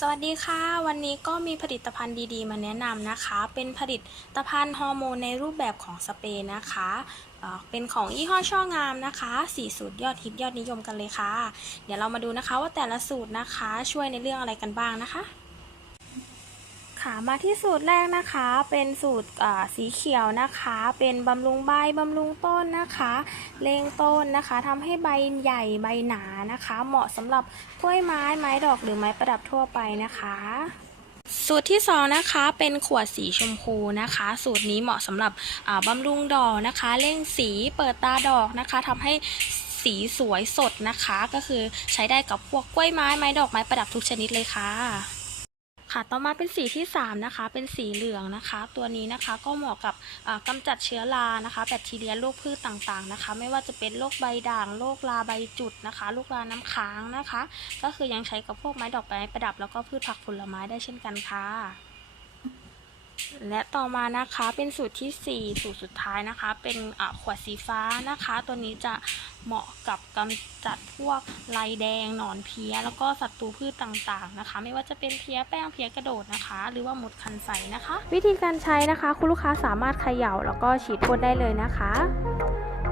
สวัสดีค่ะ วันนี้ก็มีผลิตภัณฑ์ดีๆ มาแนะนำนะคะ เป็นผลิตภัณฑ์ฮอร์โมนในรูปแบบของสเปรย์นะคะเป็นของยี่ห้อช่องามนะคะสี่สูตรยอดฮิตยอดนิยมกันเลยค่ะ เดี๋ยวเรามาดูนะคะว่าแต่ละสูตรนะคะช่วยในเรื่องอะไรกันบ้างนะคะ ค่ะมาที่สูตรแรกนะคะ เป็นสูตรสีเขียวนะคะ เป็นบำรุงใบบำรุงต้นนะคะเร่งต้นนะคะทำให้ใบใหญ่ใบหนานะคะ เหมาะสำหรับกล้วยไม้ไม้ดอกหรือไม้ประดับทั่วไปนะคะสูตรที่สองนะคะเป็นขวดสีชมพูนะคะ สูตรนี้เหมาะสำหรับบำรุงดอกนะคะ เร่งสีเปิดตาดอกนะคะทำให้สีสวยสดนะคะ ก็คือใช้ได้กับพวกกล้วยไม้ไม้ดอกไม้ประดับทุกชนิดเลยค่ะ ค่ะ ต่อมาเป็นสีที่ 3 นะคะ เป็นสีเหลืองนะคะ ตัวนี้นะคะก็เหมาะกับกำกำจัดเชื้อรานะคะ แบคทีเรียโรคพืชต่างๆนะคะ ไม่ว่าจะเป็นโรคใบด่างโรคราใบจุดนะคะโรคราน้ำค้างนะคะ ก็คือยังใช้กับพวกไม้ดอกไม้ประดับแล้วก็พืชผักผลไม้ได้เช่นกันค่ะ และต่อมานะคะเป็นสูตรที่ 4 สูตรสุดท้ายนะคะ เป็นขวดสีฟ้านะคะ ตัวนี้จะเหมาะกับกำจัดพวกลายแดงหนอนเพี้ย แล้วก็ศัตรูพืชต่างๆนะคะ ไม่ว่าจะเป็นเพี้ยแป้งเพี้ยกระโดดนะคะ หรือว่าหมดคันใสนะคะ วิธีการใช้นะคะ คุณลูกค้าสามารถเขย่าแล้วก็ฉีดพ่นได้เลยนะคะ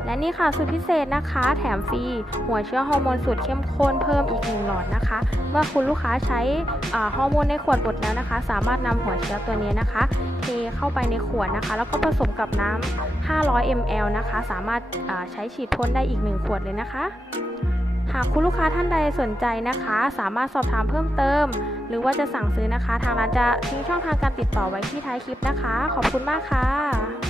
และนี่ค่ะสูตรพิเศษนะคะ แถมฟรี หัวเชื้อฮอร์โมนสูตรเข้มข้นเพิ่มอีกหนึ่งหลอดนะคะ เมื่อคุณลูกค้าใช้ฮอร์โมนในขวดหมดแล้วนะคะ สามารถนำหัวเชื้อตัวนี้นะคะ เทเข้าไปในขวดนะคะ แล้วก็ผสมกับน้ำ500 ml นะคะ สามารถใช้ฉีดพ่นได้อีก1ขวดเลยนะคะ หากคุณลูกค้าท่านใดสนใจนะคะ สามารถสอบถามเพิ่มเติม หรือว่าจะสั่งซื้อนะคะ ทางร้านจะทิ้งช่องทางการติดต่อไว้ที่ท้ายคลิปนะคะ ขอบคุณมากค่ะ